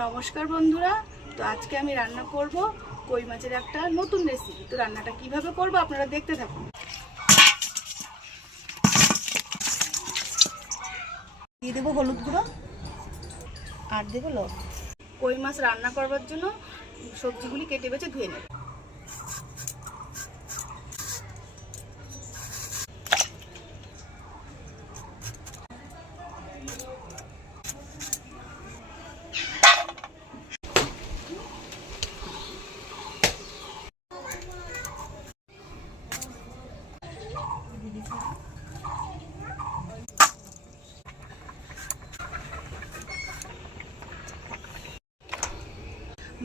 নমস্কার বন্ধুরা, তো আজকে আমি রান্না করব কই মাছের একটা নতুন রেসিপি। তো রান্নাটা কিভাবে করব আপনারা দেখতে থাকুন। দিয়ে দেবো হলুদ গুঁড়ো আর দেবো লবণ। কই মাছ রান্না করবার জন্য সবজিগুলি কেটে বেছে ধুয়ে নেব।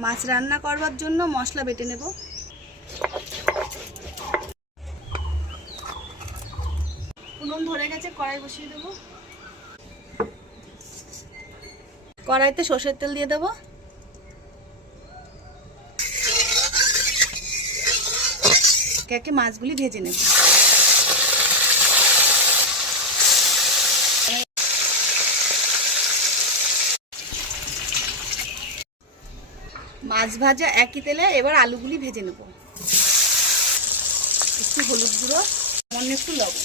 মাছ রান্না করবার জন্য মশলা বেটে নেব। উনুন ধরে গেছে, কড়াই বসিয়ে দেব। কড়াইতে সর্ষের তেল দিয়ে দেব। একে একে মাছগুলি ভেজে নেব। মাছ ভাজা একই তেলে এবার আলুগুলি ভেজে নেব। একটু হলুদ গুঁড়ো, সামান্য একটু লবণ।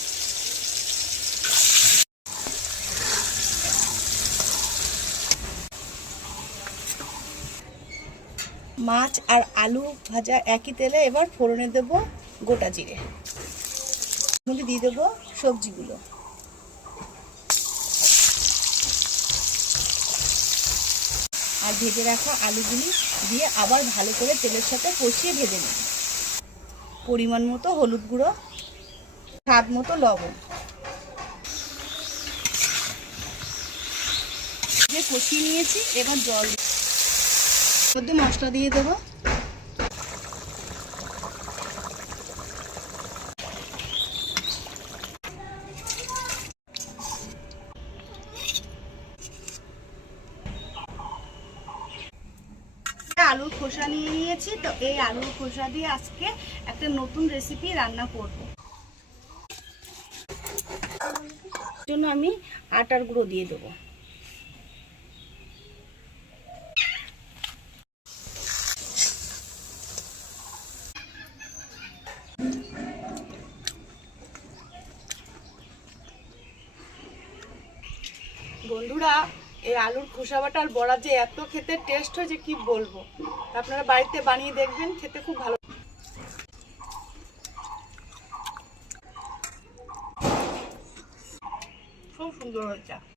মাছ আর আলু ভাজা একই তেলে এবার ফোড়নে দেব গোটা জিরে। দিয়ে দেব সবজিগুলো। আর ভেজে রাখা আলুগুলি দিয়ে আবার ভালো করে তেলের সাথে কষিয়ে ভেজে নেব। পরিমাণ মতো হলুদ গুঁড়ো, স্বাদ মতো লবণ দিয়ে কষিয়ে নিয়েছি। এবার জল মধ্যে মশলা দিয়ে দেব। আলুর খোসা নিয়ে নিয়েছি, তো এই আলুর খোসা দিয়ে আজকে একটা নতুন রেসিপি রান্না করব। জন্য আমি আটার গুঁড়ো দিয়ে দেবো। বন্ধুরা, এই আলুর খোসা বাটা আর বড়া যে এত খেতে টেস্ট হয় যে কি বলবো। আপনারা বাড়িতে বানিয়ে দেখবেন, খেতে খুব ভালো। খুব সুন্দর হয়েছে।